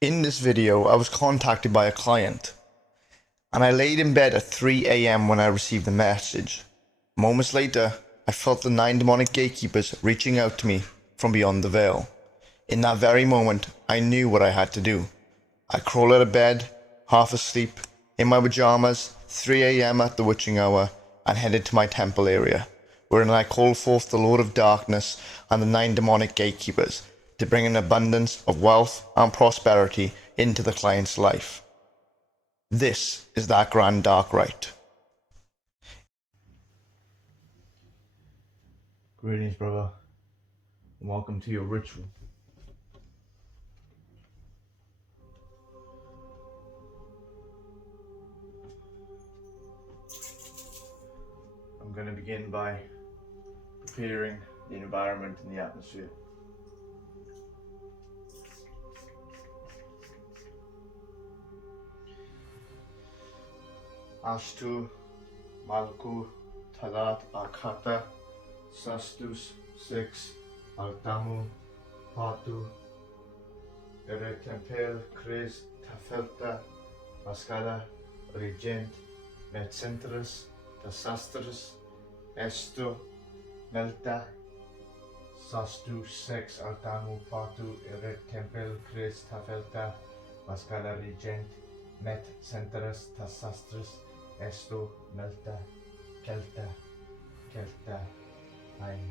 In this video, I was contacted by a client, and I laid in bed at 3 a.m. when I received the message. Moments later, I felt the 9 demonic gatekeepers reaching out to me from beyond the veil. In that very moment, I knew what I had to do. I crawled out of bed, half asleep, in my pajamas, 3 a.m. at the witching hour, and headed to my temple area, wherein I called forth the Lord of Darkness and the 9 demonic gatekeepers to bring an abundance of wealth and prosperity into the client's life. This is that grand dark rite. Greetings, brother, and welcome to your ritual. I'm going to begin by preparing the environment and the atmosphere. Ashtu, Malku, Talat, Akata, Sastus, 6, Altamu, Patu, Eretempel, Kres, Tafelta, Mascada, Regent, Metcentris, Tasastris, Esto, Melta, Sastu, 6, Altamu, Patu, Eretempel, Kres, Tafelta, Mascada, Regent, Metcentris, Tasastris, Esto, Melta, Kelta, Ein.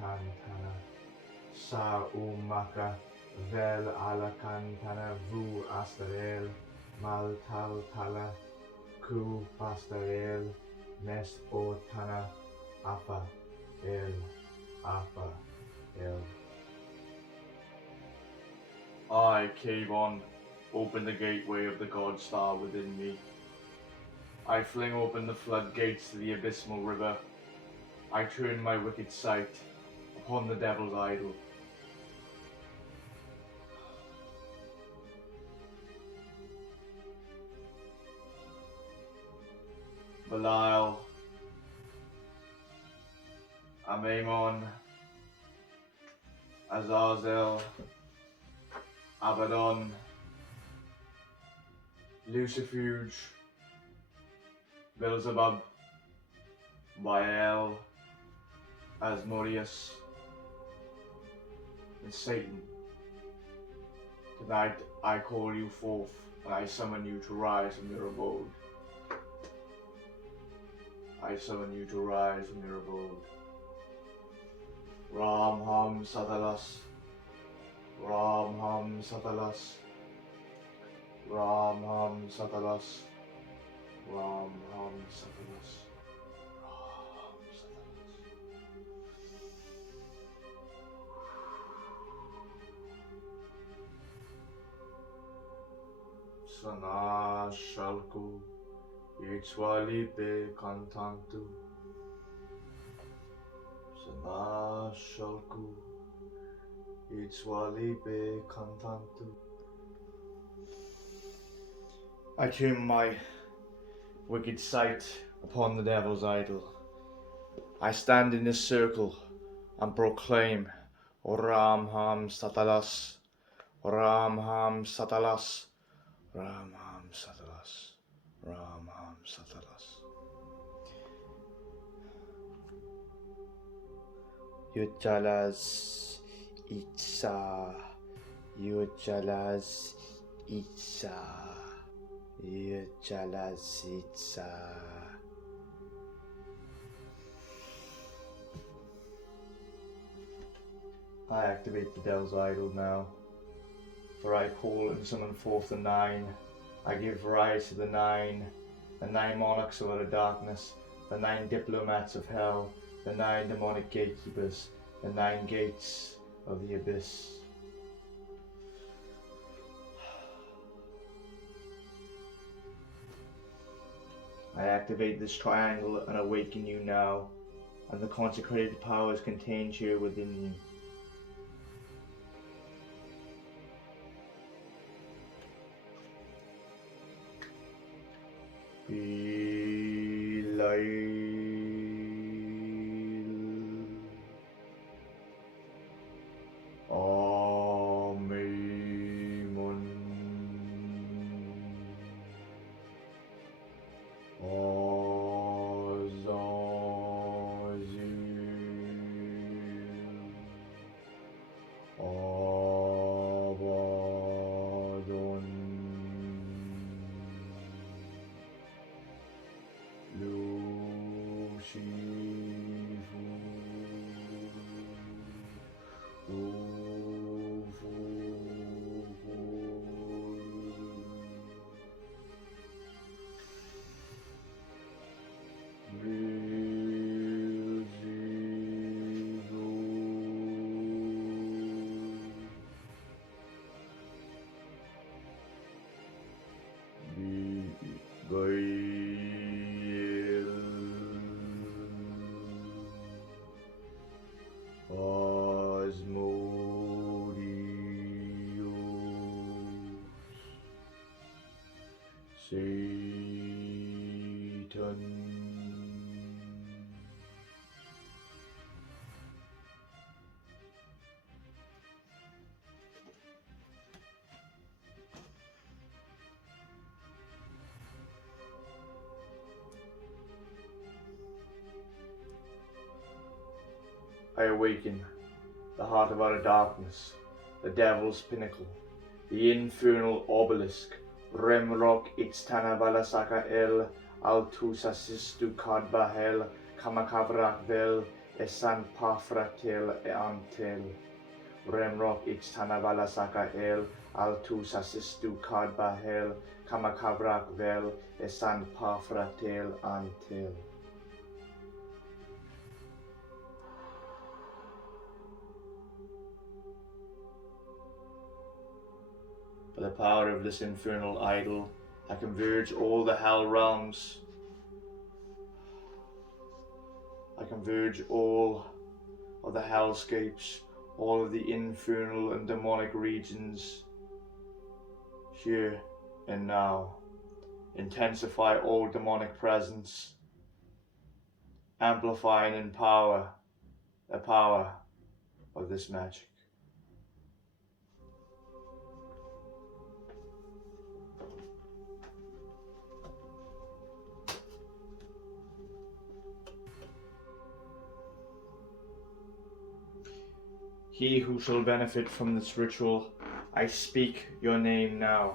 Tantana, Sa Umaka, Vel Alacantana, Vu Astarel, Mal Tal Tala, Ku Pastarel, Mes Otana, Apa, El. I, Kavon, open the gateway of the God Star within me. I fling open the floodgates to the abysmal river. I turn my wicked sight upon the devil's idol. Belial, Amamon, Azazel, Abaddon, Lucifuge, Beelzebub, Baal, Asmodeus, and Satan. Tonight I call you forth, and I summon you to rise from your abode. I summon you to rise from your abode. Ram Ham Satalas, Ram Ham Satalas, Ram Ham Satalas, Ram Ham Satalas. Sana Shalku, Ichwali Be Kantantu. Sana Shalku, Ichwali Be Kantantu. I turn my wicked sight upon the devil's idol. I stand in this circle and proclaim, Ram Ham Satalas, Ram Ham Satalas, Ram Ham Satalas, Ram Ham Satalas. Yujalas Itza, Yujalas Itza, Yujalas Itza. I activate the devil's idol now, for I call and summon forth the 9. I give rise to the 9 monarchs of utter darkness, the 9 diplomats of hell, the 9 demonic gatekeepers, the 9 gates of the abyss. I activate this triangle and awaken you now, and the consecrated powers contained here within you. I awaken the heart of outer darkness, the devil's pinnacle, the infernal obelisk, Remrock Ixtana Balasaka El, Altusa Sistu Kadbahel, Kamakavrak Vel, Esan Pafratel E Antel. Remrock Ixtana Balasaka El, Altusa Sistu Kadbahel, Kamakavrak Vel, Esan Pafratel Antel. By the power of this infernal idol, I converge all the hell realms. I converge all of the hellscapes, all of the infernal and demonic regions, here and now. Intensify all demonic presence, amplify and empower the power of this magic. He who shall benefit from this ritual, I speak your name now.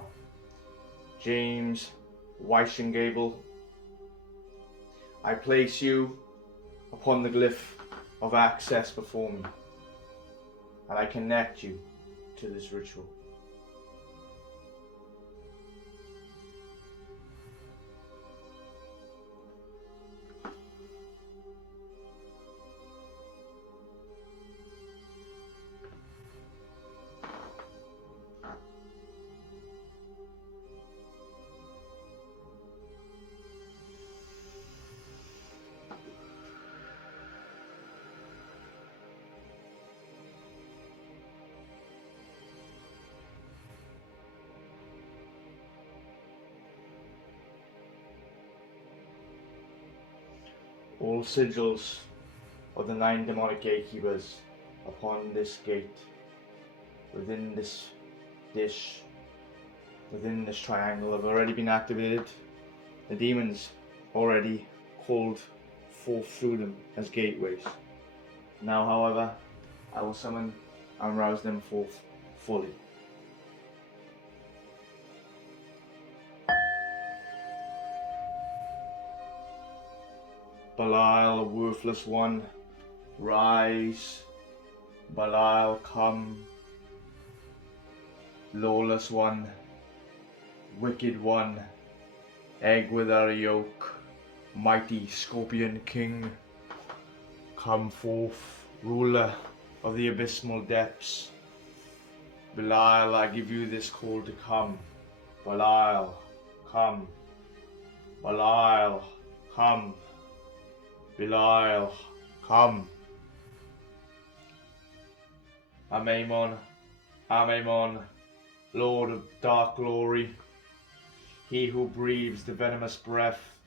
James Weishengable. I place you upon the glyph of access before me, and I connect you to this ritual. All sigils of the 9 demonic gatekeepers upon this gate, within this dish, within this triangle, have already been activated. The demons already called forth through them as gateways. Now, however, I will summon and rouse them forth fully. Belial, worthless one, rise. Belial, come. Lawless one, wicked one, egg without a yolk, mighty scorpion king, come forth, ruler of the abysmal depths. Belial, I give you this call to come. Belial, come. Belial, come. Belial, come. Amemon, Amemon, Lord of dark glory, he who breathes the venomous breath.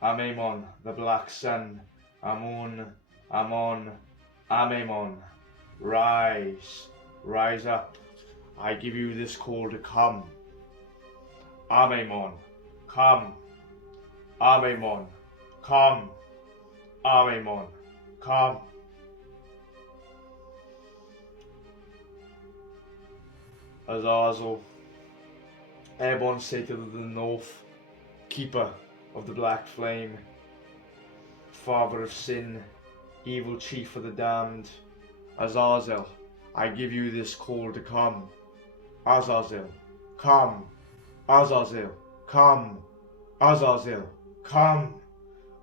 Amemon, the black sun, Amun, Amon, Amemon, rise, rise up. I give you this call to come. Amemon, come. Amemon, come. Amemon, come. Azazel, airborne satyr of the north, keeper of the black flame, father of sin, evil chief of the damned. Azazel, I give you this call to come. Azazel, come. Azazel, come. Azazel, come.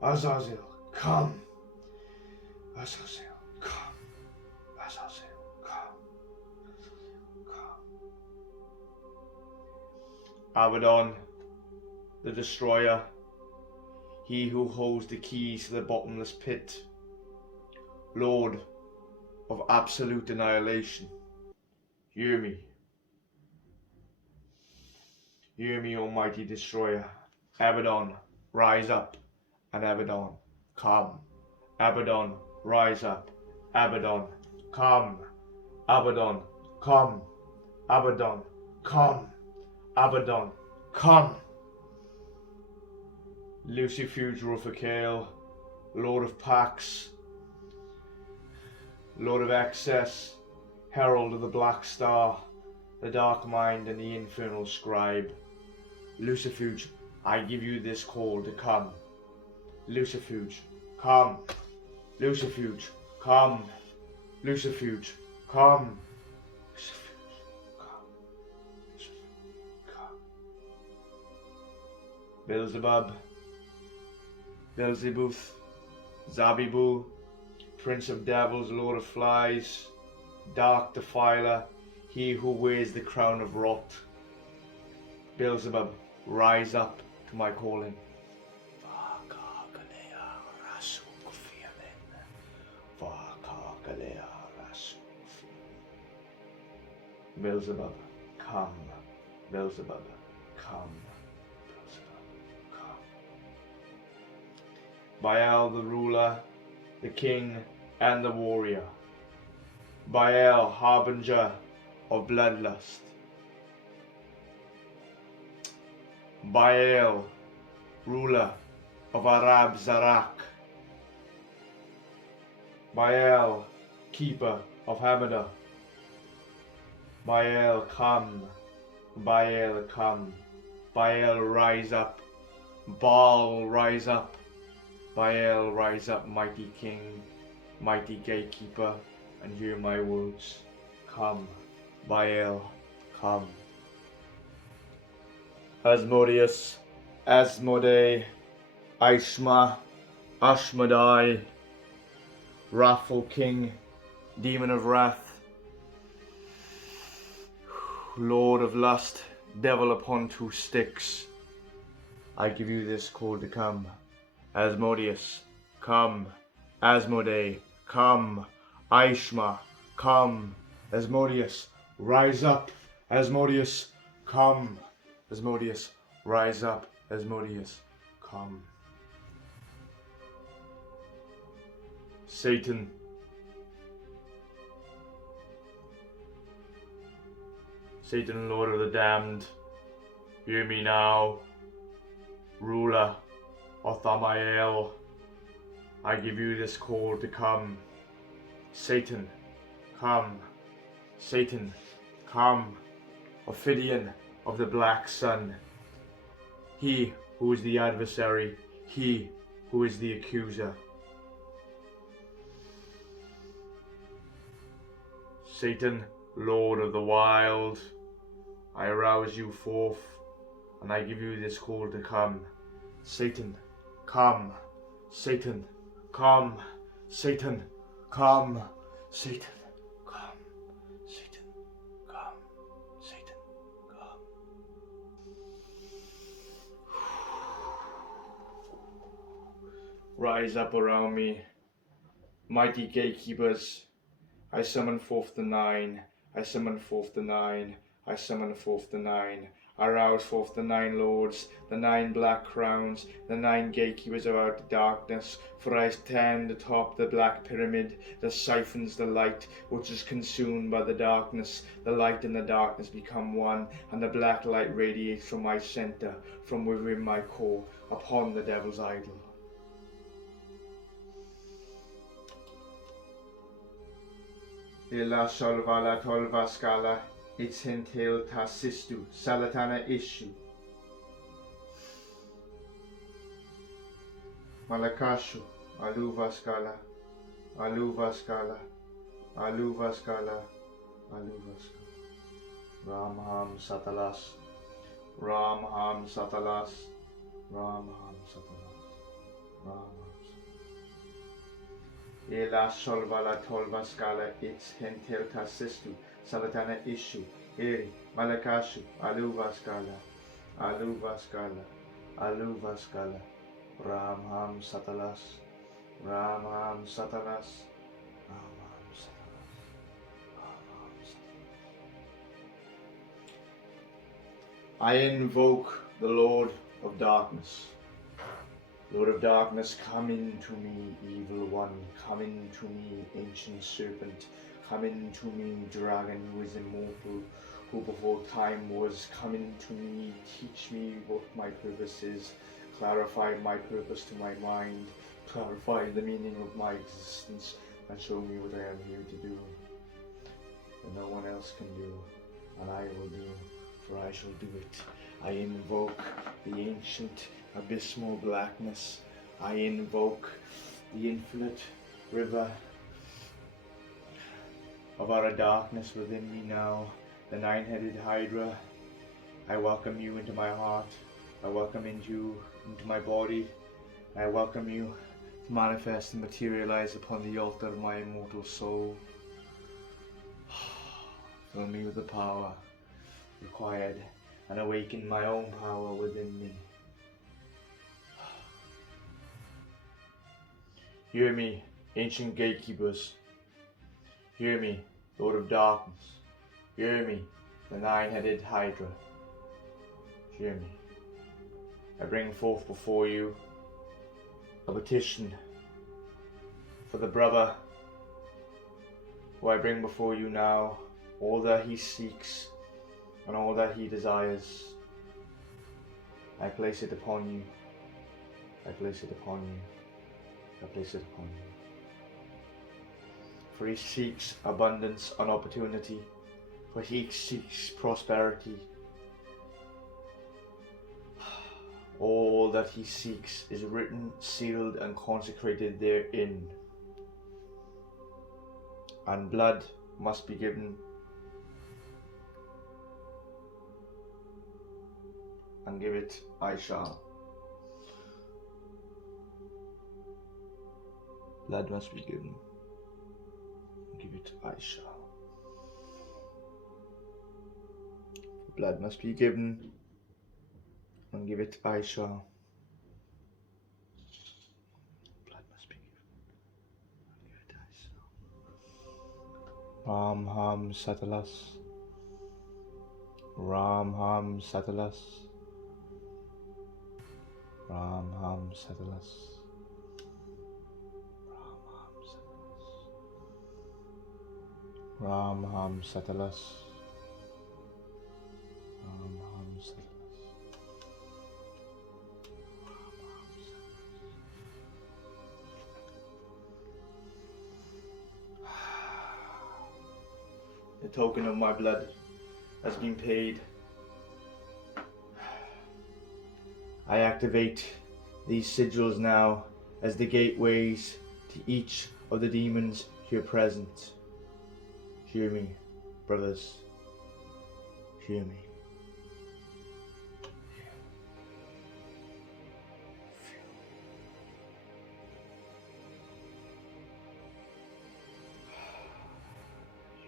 Azazel, come. Azazel, come. Azazel, come. Abaddon, the destroyer, he who holds the keys to the bottomless pit, Lord of absolute annihilation, hear me. Hear me, almighty destroyer. Abaddon, rise up, and Abaddon, come. Abaddon, rise up. Abaddon, come. Abaddon, come. Abaddon, come. Abaddon, come. Lucifuge Rufacale, Lord of Pax, Lord of Excess, Herald of the Black Star, the Dark Mind and the Infernal Scribe. Lucifuge, I give you this call to come. Lucifuge, come. Lucifuge, come. Lucifuge, come. Beelzebub, Beelzebuth, Zabibu, Prince of Devils, Lord of Flies, Dark Defiler, he who wears the crown of rot. Beelzebub, rise up to my calling. Beelzebub, come. Beelzebub, come. Baal the ruler, the king and the warrior. Baal, harbinger of bloodlust. Baal, ruler of Arab Zarak. Baal, keeper of Hamada. Baal, come. Baal, come. Baal, rise up. Baal, rise up. Baal, rise up, mighty king, mighty gatekeeper, and hear my words. Come, Baal, come. Asmodeus, Asmodee, Ishma, Ashmodai, wrathful king, demon of wrath, lord of lust, devil upon two sticks. I give you this call to come. Asmodeus, come. Asmodee, come. Ishma, come. Asmodeus, rise up. Asmodeus, come. Asmodeus, rise up. Asmodeus, come. Satan, Satan, Lord of the damned, hear me now. Ruler of Thamael, I give you this call to come. Satan, come. Satan, come. Ophidian of the black sun, he who is the adversary, he who is the accuser. Satan, Lord of the wild, I arouse you forth, and I give you this call to come. Satan, come. Satan, come. Satan, come. Satan, come. Satan, come. Satan, come. Rise up around me, mighty gatekeepers. I summon forth the nine. I summon forth the nine. I summon forth the nine. I rouse forth the nine lords, the nine black crowns, the nine gatekeepers of outer darkness. For I stand atop the black pyramid that siphons the light, which is consumed by the darkness. The light and the darkness become one, and the black light radiates from my center, from within my core, upon the devil's idol. Illa solvala tolva scala, its hentil tasistu, salatana issue. Malakashu, aluva scala, aluva scala, aluva scala, aluva scala. Ramham satalas, Ramham satalas, Ramham satalas, Ramham. Ela solvala tolva scala its hentil tasistu salatana issue eri malakashu aluva scala aluva scala aluva scala Ramham satalas Ramham satalas Ramham satalas Ramham satalas. I invoke the Lord of Darkness. Lord of Darkness, come into me, evil one. Come into me, ancient serpent. Come into me, dragon who is immortal, who before time was. Come into me, teach me what my purpose is. Clarify my purpose to my mind. Clarify the meaning of my existence, and show me what I am here to do, that no one else can do, and I will do, for I shall do it. I invoke the ancient abysmal blackness. I invoke the infinite river of our darkness within me now, the nine-headed hydra. I welcome you into my heart. I welcome you into my body. I welcome you to manifest and materialize upon the altar of my immortal soul. Fill me with the power required and awaken my own power within me. Hear me, ancient gatekeepers. Hear me, Lord of Darkness. Hear me, the nine-headed Hydra. Hear me. I bring forth before you a petition for the brother who I bring before you now, all that he seeks and all that he desires. I place it upon you. I place it upon you. I place it upon you. For he seeks abundance and opportunity. For he seeks prosperity. All that he seeks is written, sealed, and consecrated therein. And blood must be given. And give it I shall. Blood must be given. Give it I shall. Blood must be given. And give it I shall. Blood must be given. And give it I shall. Ram Ham Satalas. Ram Ham Satalas. Ram Ham Satalas. Ram Ham Satalas. Ram Ham Satalas. The token of my blood has been paid. I activate these sigils now as the gateways to each of the demons here present. Hear me, brothers. Hear me.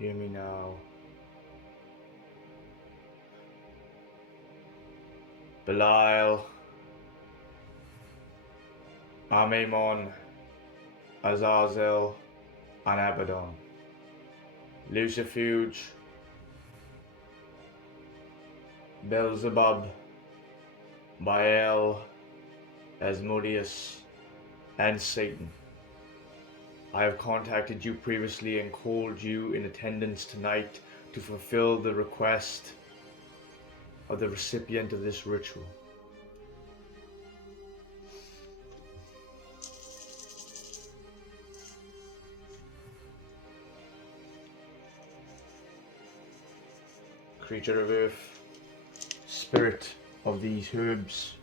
Hear me now. Belial, Amemon, Azazel, and Abaddon. Lucifuge, Beelzebub, Baal, Asmodeus, and Satan. I have contacted you previously and called you in attendance tonight to fulfill the request of the recipient of this ritual. Creature of earth, spirit of these herbs,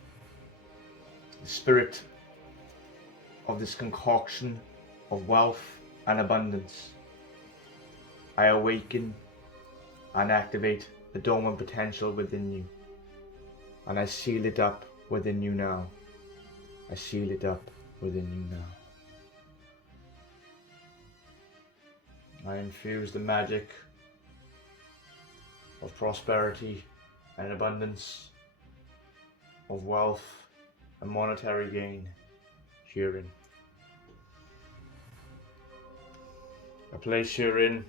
the spirit of this concoction of wealth and abundance, I awaken and activate the dormant potential within you, and I seal it up within you now. I seal it up within you now. I infuse the magic of prosperity and abundance, of wealth and monetary gain herein. I place herein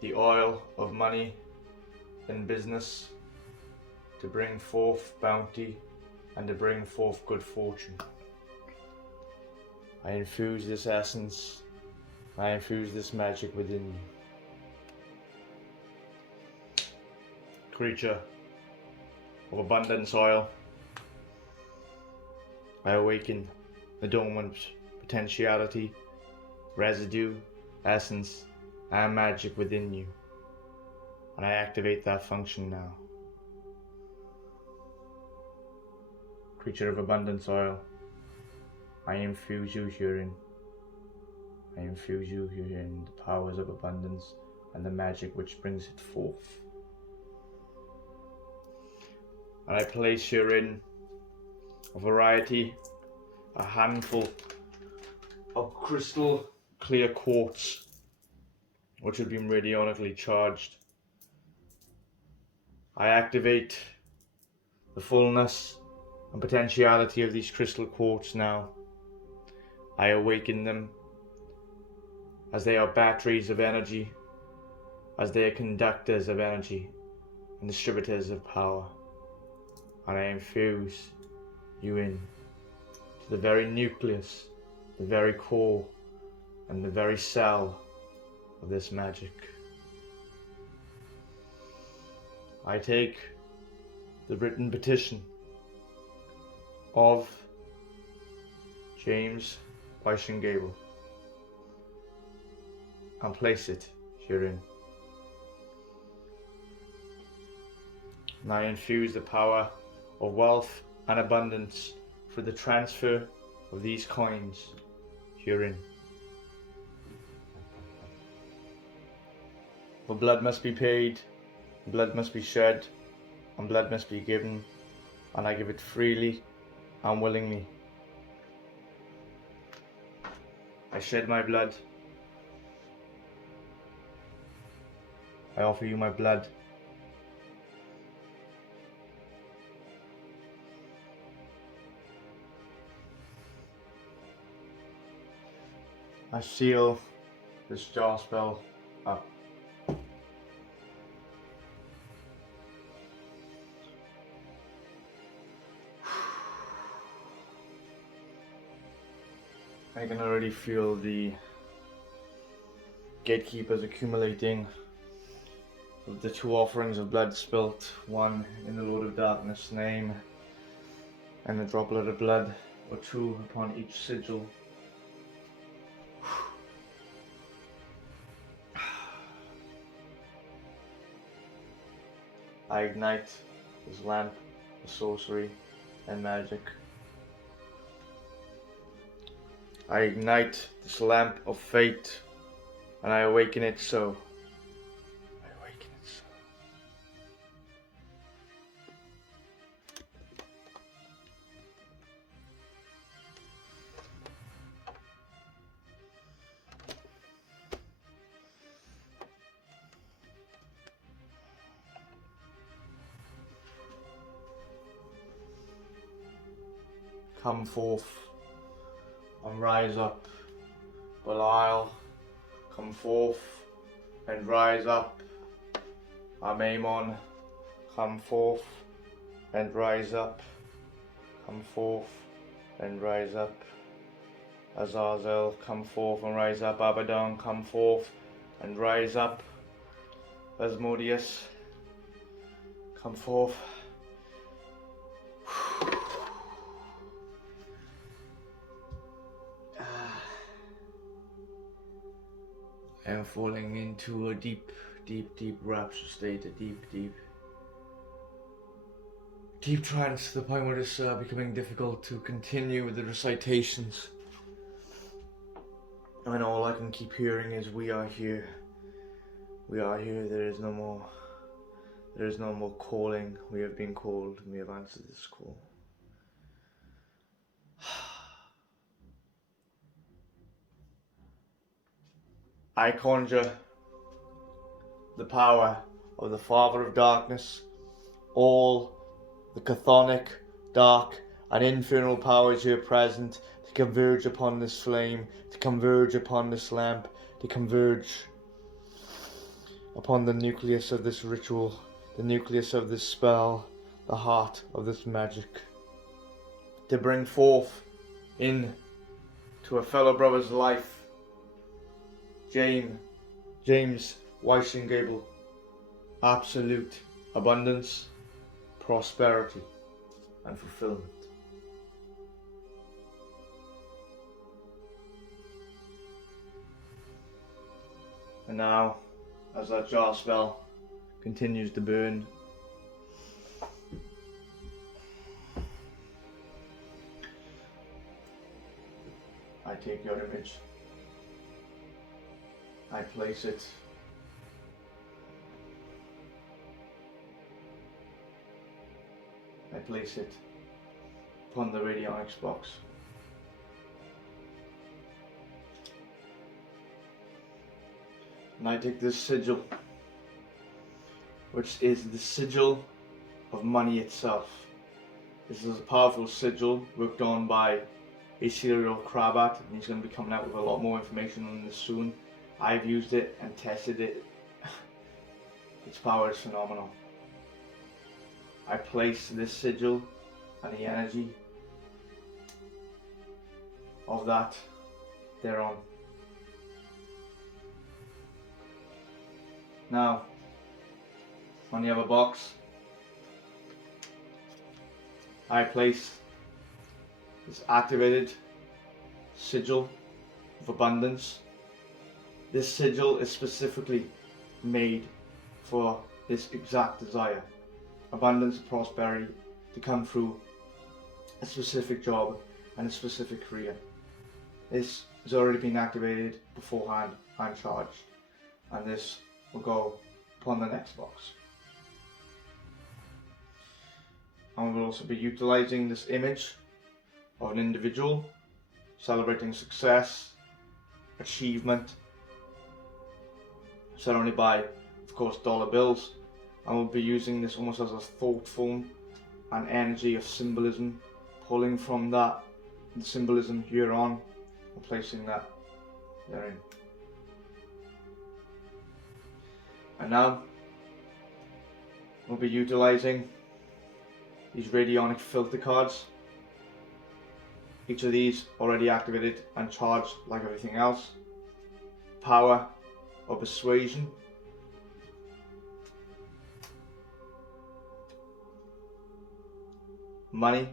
the oil of money and business to bring forth bounty and to bring forth good fortune. I infuse this essence, I infuse this magic within you. Creature of abundance oil, I awaken the dormant potentiality, residue, essence, and magic within you, and I activate that function now. Creature of abundance oil, I infuse you herein. I infuse you herein the powers of abundance and the magic which brings it forth. And I place herein a variety, a handful of crystal clear quartz, which have been radionically charged. I activate the fullness and potentiality of these crystal quartz now. I awaken them as they are batteries of energy, as they are conductors of energy and distributors of power. And I infuse you in to the very nucleus, the very core, and the very cell of this magic. I take the written petition of James Weishengable and place it herein. And I infuse the power of wealth and abundance for the transfer of these coins herein. For blood must be paid, blood must be shed, and blood must be given, and I give it freely and willingly. I shed my blood. I offer you my blood. I seal this jar spell up. I can already feel the gatekeepers accumulating of the two offerings of blood spilt, one in the Lord of Darkness' name, and a droplet of blood or two upon each sigil. I ignite this lamp of sorcery and magic. I ignite this lamp of fate, and I awaken it so. I awaken it so. come forth and rise up. Belial, come forth and rise up. Amamon, come forth and rise up. Come forth and rise up. Azazel, come forth and rise up. Abaddon, come forth and rise up. Asmodeus, come forth. I am falling into a deep rapture state, a deep trance, to the point where it's becoming difficult to continue with the recitations. And all I can keep hearing is, we are here. We are here, there is no more. There is no more calling. We have been called, and we have answered this call. I conjure the power of the Father of Darkness, all the chthonic, dark, and infernal powers here present, to converge upon this flame, to converge upon this lamp, to converge upon the nucleus of this ritual, the nucleus of this spell, the heart of this magic, to bring forth in to a fellow brother's life James Weissengable absolute abundance, prosperity, and fulfillment. And now, as that jar spell continues to burn, I take your image, I place it upon the Radionic box. And I take this sigil, which is the sigil of money itself. This is a powerful sigil worked on by a serial crabbat, and he's going to be coming out with a lot more information on this soon. I've used it and tested it. Its power is phenomenal. I place this sigil and the energy of that thereon. Now, on the other box, I place this activated sigil of abundance. This sigil is specifically made for this exact desire: abundance and prosperity to come through a specific job and a specific career. This has already been activated beforehand and charged, and this will go upon the next box. And we'll also be utilizing this image of an individual celebrating success, achievement, surrounded by, of course, dollar bills, and we'll be using this almost as a thought form and energy of symbolism, pulling from that the symbolism here on and placing that therein. And now we'll be utilizing these Radionic filter cards. Each of these already activated and charged like everything else. Power of persuasion, money,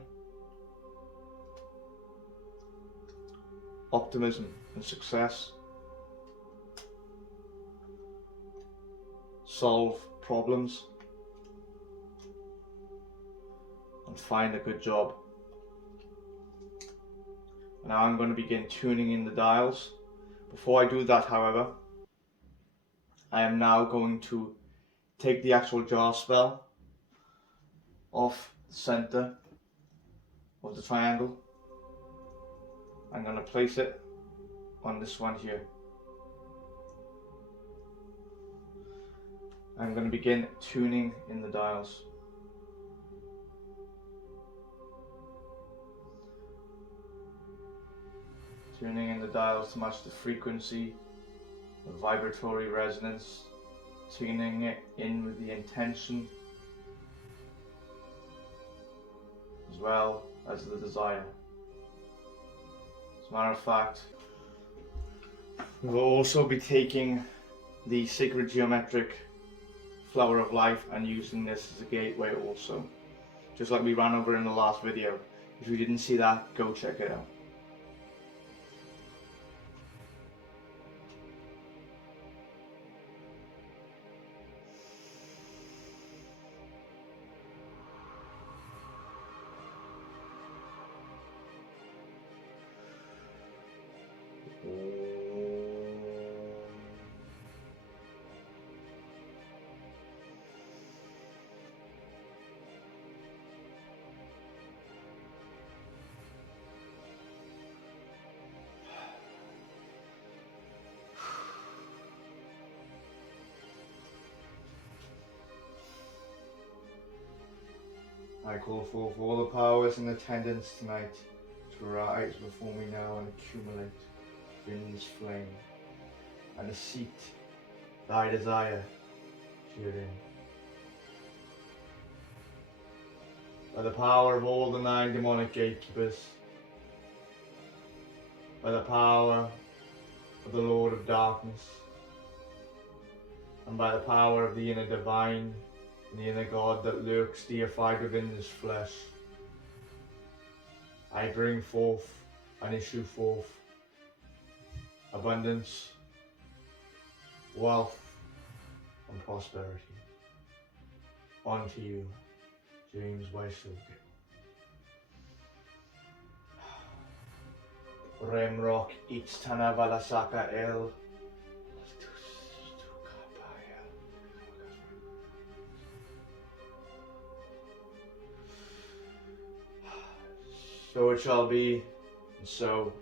optimism and success, solve problems, and find a good job. Now I'm going to begin tuning in the dials. Before I do that, however, I am now going to take the actual jar spell off the center of the triangle. I'm going to place it on this one here. I'm going to begin tuning in the dials. Tuning in the dials to match the frequency, the vibratory resonance, tuning it in with the intention, as well as the desire. As a matter of fact, we'll also be taking the sacred geometric flower of life and using this as a gateway also. Just like we ran over in the last video. If you didn't see that, go check it out. I call forth all the powers in attendance tonight to rise before me now and accumulate within this flame, and a seat thy desire herein. By the power of all the 9 demonic gatekeepers, by the power of the Lord of Darkness, and by the power of the inner divine, and the inner God that lurks deified within this flesh, I bring forth and issue forth abundance, wealth, and prosperity unto you, James Weishaupt. Remrock Itztana Valasaka El. So it shall be, and so